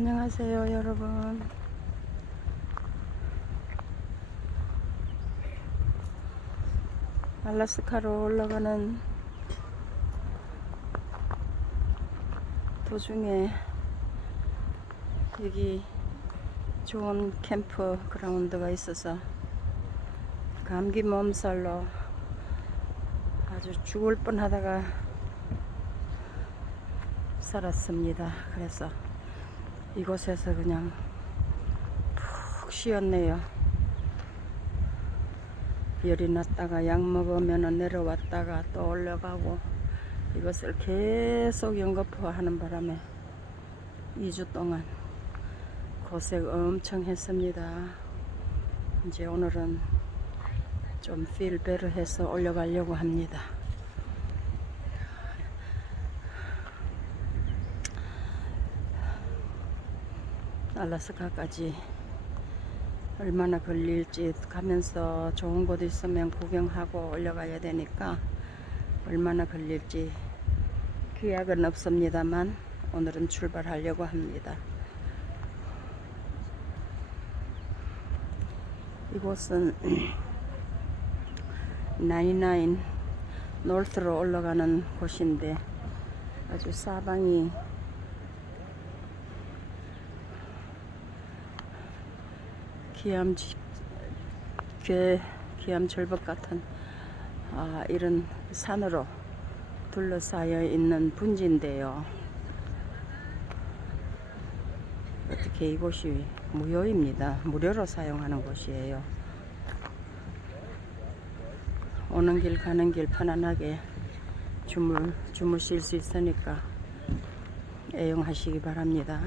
안녕하세요 여러분 알라스카로 올라가는 도중에 여기 좋은 캠프 그라운드가 있어서 감기 몸살로 아주 죽을 뻔 하다가 살았습니다. 그래서 이곳에서 그냥 푹 쉬었네요. 열이 났다가 약 먹으면 내려왔다가 또 올라가고 이것을 계속 연거푸 하는 바람에 2주 동안 고생 엄청 했습니다. 이제 오늘은 좀 필베를 해서 올라가려고 합니다. 알라스카까지 얼마나 걸릴지 가면서 좋은 곳 있으면 구경하고 올라가야 되니까 얼마나 걸릴지 계약은 없습니다만 오늘은 출발하려고 합니다. 이곳은 99 노스로 올라가는 곳인데 아주 사방이 기암 개 기암 절벽 같은 아, 이런 산으로 둘러싸여 있는 분지인데요. 어떻게 이곳이 무료입니다. 무료로 사용하는 곳이에요. 오는 길 가는 길 편안하게 주물 주무실 수 있으니까 애용하시기 바랍니다.